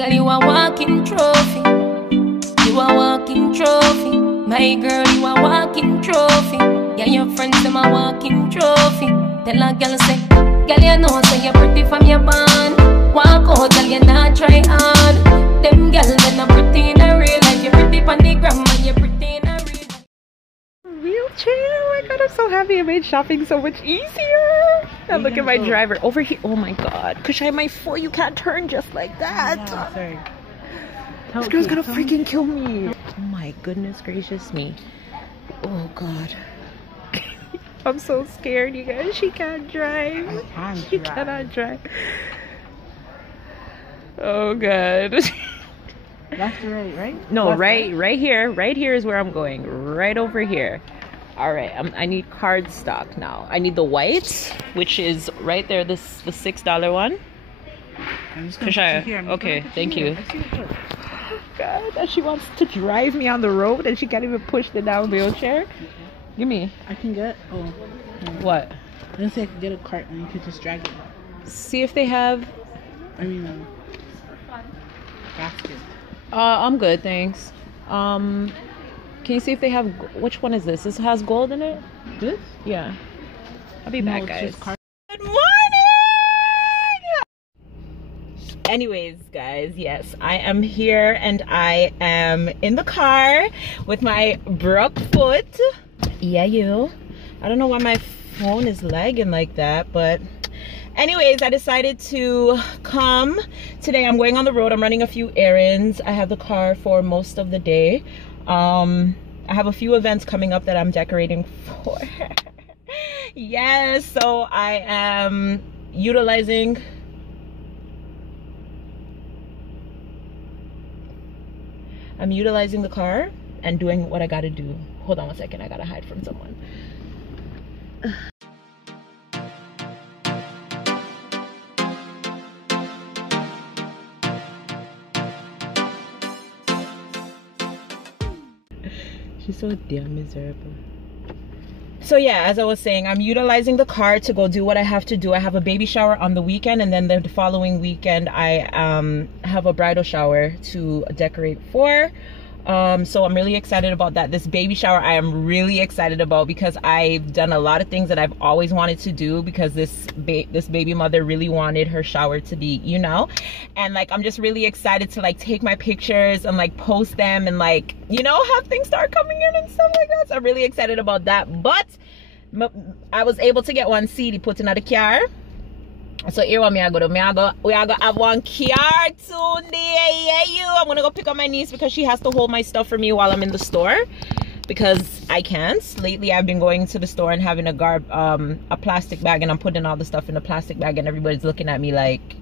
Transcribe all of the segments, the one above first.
Girl, you a walking trophy. You a walking trophy. My girl, you a walking trophy. Yeah, your friends, them a walking trophy. Tell a girl say, girl, you know say you're pretty from your band. Walk out, girl, you not try hard. Them girl, they not pretty in a real life. You're pretty on the gram and you're pretty in a real life. Wheelchair, oh my god, I'm so happy. I made shopping so much easier. Now look at my driver over here. Oh my god, because I have my foot, you can't turn just like that. Yeah, sorry. This girl's gonna freaking kill me. Oh my goodness gracious me. Oh god. I'm so scared, you guys. She can't drive. She cannot drive. Oh god. Left or right, right? No, left, right here. Right here is where I'm going. Right over here. All right, I need card stock now. I need the white, which is right there. The $6 one. I'm just gonna put you here. Okay, thank you. God, that she wants to drive me on the road and she can't even push the down wheelchair. Give me. I can get. Oh. No. What? I didn't say I could get a cart and you could just drag it. See if they have. I mean, basket. I'm good, thanks. Can you see if they have? Which one is this? This has gold in it. This? Yeah. I'll be back, guys. Good morning. Anyways, guys, yes, I am here and I am in the car with my broke foot. Yeah, you. I don't know why my phone is lagging like that, but anyways, I decided to come today. I'm going on the road. I'm running a few errands. I have the car for most of the day. I have a few events coming up that I'm decorating for. Yes, so I am utilizing the car and doing what I gotta do. Hold on one second, I gotta hide from someone. She's so damn miserable. So yeah, as I was saying, I'm utilizing the car to go do what I have to do. I have a baby shower on the weekend, and then the following weekend I have a bridal shower to decorate for. So I'm really excited about that. This baby shower I am really excited about because I've done a lot of things that I've always wanted to do because this baby mother really wanted her shower to be, you know, and like I'm just really excited to like take my pictures and like post them and like, you know, have things start coming in and stuff like that. So I'm really excited about that. But I was able to get one CD put in the car. So here what we are gonna have one car today. Yeah, you. I'm gonna go pick up my niece because she has to hold my stuff for me while I'm in the store because I can't. Lately I've been going to the store and having a plastic bag, and I'm putting all the stuff in the plastic bag and everybody's looking at me like,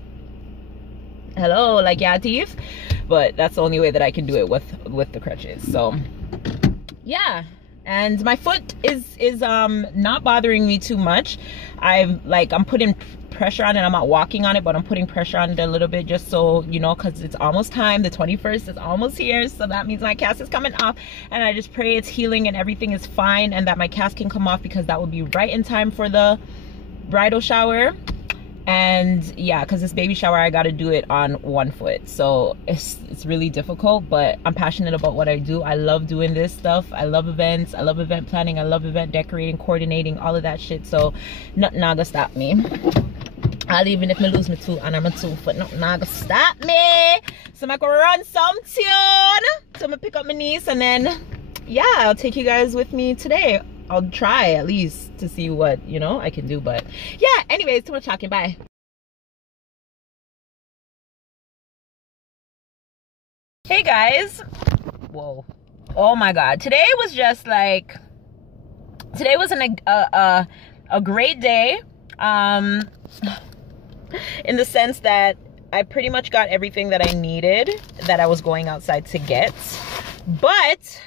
hello, like, yeah, thief. But that's the only way that I can do it with the crutches. So yeah. And my foot is not bothering me too much. I'm putting pressure on it. I'm not walking on it, but I'm putting pressure on it a little bit just so, you know, because it's almost time. The 21st is almost here, so that means my cast is coming off, and I just pray it's healing and everything is fine and that my cast can come off because that would be right in time for the bridal shower. And yeah, because this baby shower I got to do it on one foot, so it's really difficult, but I'm passionate about what I do. I love doing this stuff. I love events, I love event planning, I love event decorating, coordinating, all of that shit. So nothing gonna stop me. I'll even if I lose my tooth and I'm a 2 foot, nothing gonna stop me. So I'm gonna run some tune. So I'm gonna pick up my niece and then yeah, I'll take you guys with me today. I'll try at least to see what, you know, I can do. But yeah, anyways, too much talking. Bye. Hey guys. Whoa. Oh my god. Today was just like, today was a great day. In the sense that I pretty much got everything that I needed that I was going outside to get. But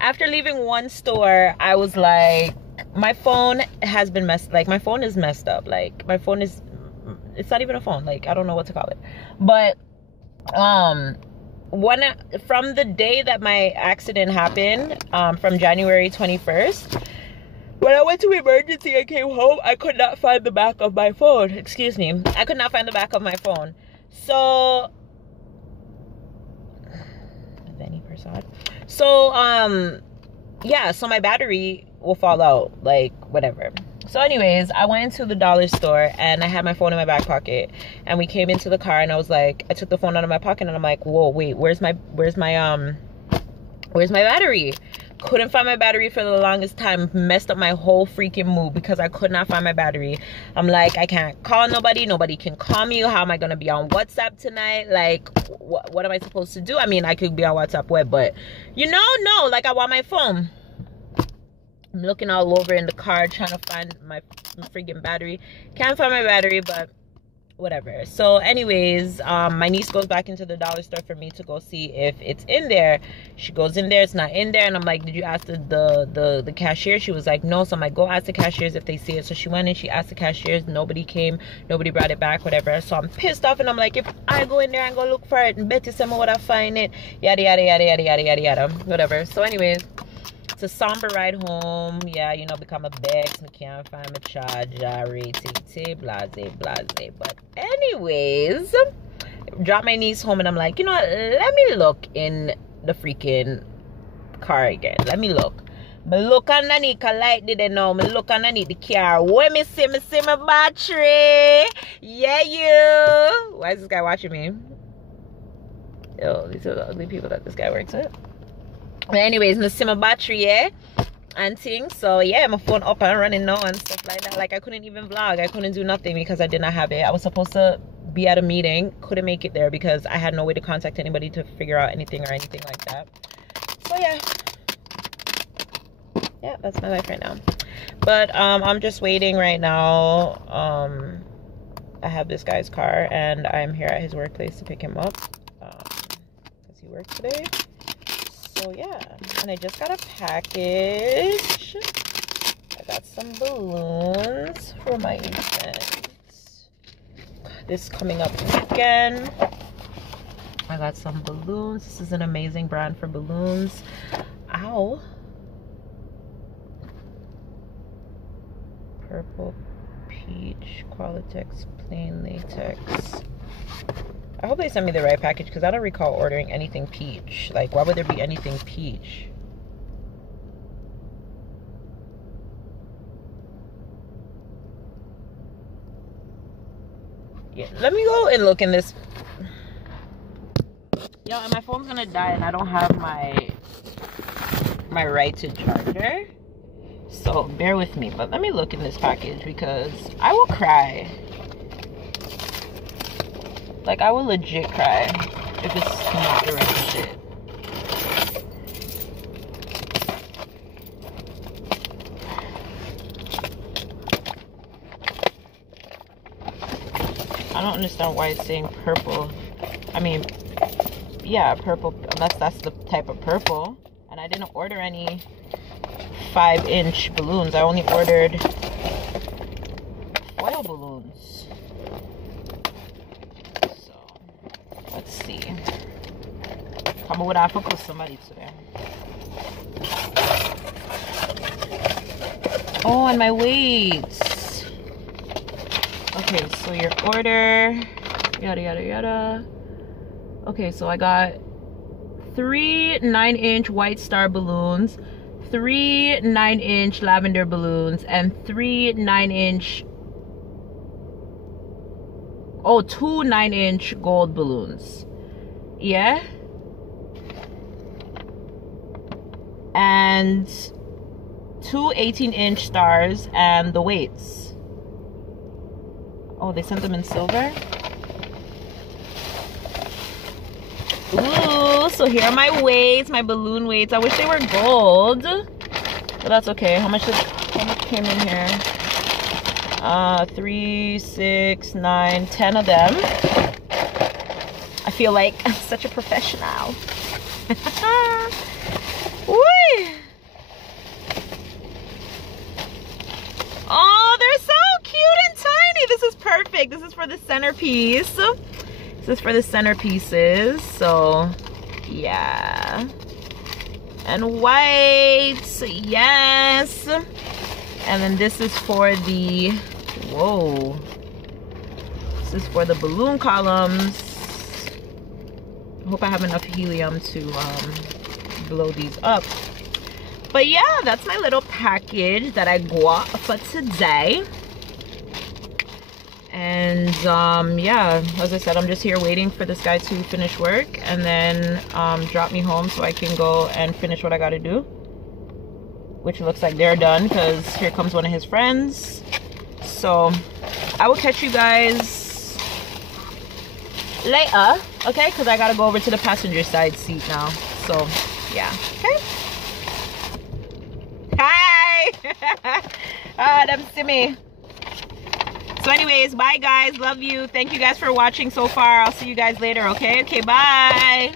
after leaving one store, I was like, my phone has been messed, like my phone is messed up. Like my phone is, it's not even a phone, like I don't know what to call it. But from the day that my accident happened, from January 21st, when I went to emergency and came home, I could not find the back of my phone. Excuse me. I could not find the back of my phone. So side. So yeah, so my battery will fall out, like whatever. So anyways, I went into the dollar store and I had my phone in my back pocket, and we came into the car and I was like, I took the phone out of my pocket and I'm like, whoa, wait, where's my battery? Couldn't find my battery for the longest time. Messed up my whole freaking mood because I could not find my battery. I'm like, I can't call nobody. Nobody can call me. How am I going to be on WhatsApp tonight? Like, what am I supposed to do? I mean, I could be on WhatsApp web, but you know, no, like I want my phone. I'm looking all over in the car trying to find my freaking battery. Can't find my battery, but whatever. So anyways, my niece goes back into the dollar store for me to go see if it's in there. She goes in there, it's not in there, and I'm like, did you ask the cashier? She was like, no. So I'm like, go ask the cashiers if they see it. So she went in, she asked the cashiers, nobody came, nobody brought it back, whatever. So I'm pissed off and I'm like, if I go in there and go look for it and Betty said would I find it, yada yada yada yada yada yada yada, whatever. So anyways, it's a somber ride home. Yeah, you know, become a Bex. I can't find my charger. Blase, blase. But anyways, drop my niece home and I'm like, you know what? Let me look in the freaking car again. Let me look. Me look underneath the light didn't know. Me look underneath the car. Where me see my battery. Yeah, you. Why is this guy watching me? Yo, these are the ugly people that this guy works with. But anyways, I see my battery, yeah, and things. So yeah, my phone up and running now and stuff like that. Like I couldn't even vlog. I couldn't do nothing because I did not have it. I was supposed to be at a meeting, couldn't make it there because I had no way to contact anybody to figure out anything or anything like that. So yeah, that's my life right now. But I'm just waiting right now. I have this guy's car and I'm here at his workplace to pick him up because he works today. So yeah, and I just got a package. I got some balloons for my event. This coming up weekend. I got some balloons. This is an amazing brand for balloons. Ow. Purple peach, Qualitex plain latex. I hope they sent me the right package because I don't recall ordering anything peach. Like, why would there be anything peach? Yeah, let me go and look in this. Yo, and my phone's gonna die and I don't have my right to charger. So bear with me, but let me look in this package because I will cry. Like, I will legit cry if it's not the right shit. I don't understand why it's saying purple. I mean, yeah, purple, unless that's the type of purple. And I didn't order any 5-inch balloons. I only ordered foil balloons. Let's see. How would I focus somebody today? Oh, and my weights. Okay, so your order, yada yada yada. Okay, so I got 3 9-inch white star balloons, 3 9-inch lavender balloons, and 3 9-inch. Oh, 2 9-inch gold balloons. Yeah. And 2 18-inch stars and the weights. Oh, they sent them in silver. Ooh, so here are my weights, my balloon weights. I wish they were gold, but that's okay. How much came in here? 3, 6, 9, 10 of them. I feel like I'm such a professional. Oh, they're so cute and tiny. This is perfect. This is for the centerpiece. This is for the centerpieces. So yeah, and white, yes. And then this is for the, whoa, this is for the balloon columns. I hope I have enough helium to blow these up. But yeah, that's my little package that I got for today. And yeah, as I said, I'm just here waiting for this guy to finish work and then drop me home so I can go and finish what I gotta do, which looks like they're done because here comes one of his friends. So I will catch you guys later, okay, because I gotta go over to the passenger side seat now. So yeah, okay. Hi. Ah, them see me. So anyways, bye guys, love you, thank you guys for watching so far. I'll see you guys later, okay? Okay, bye.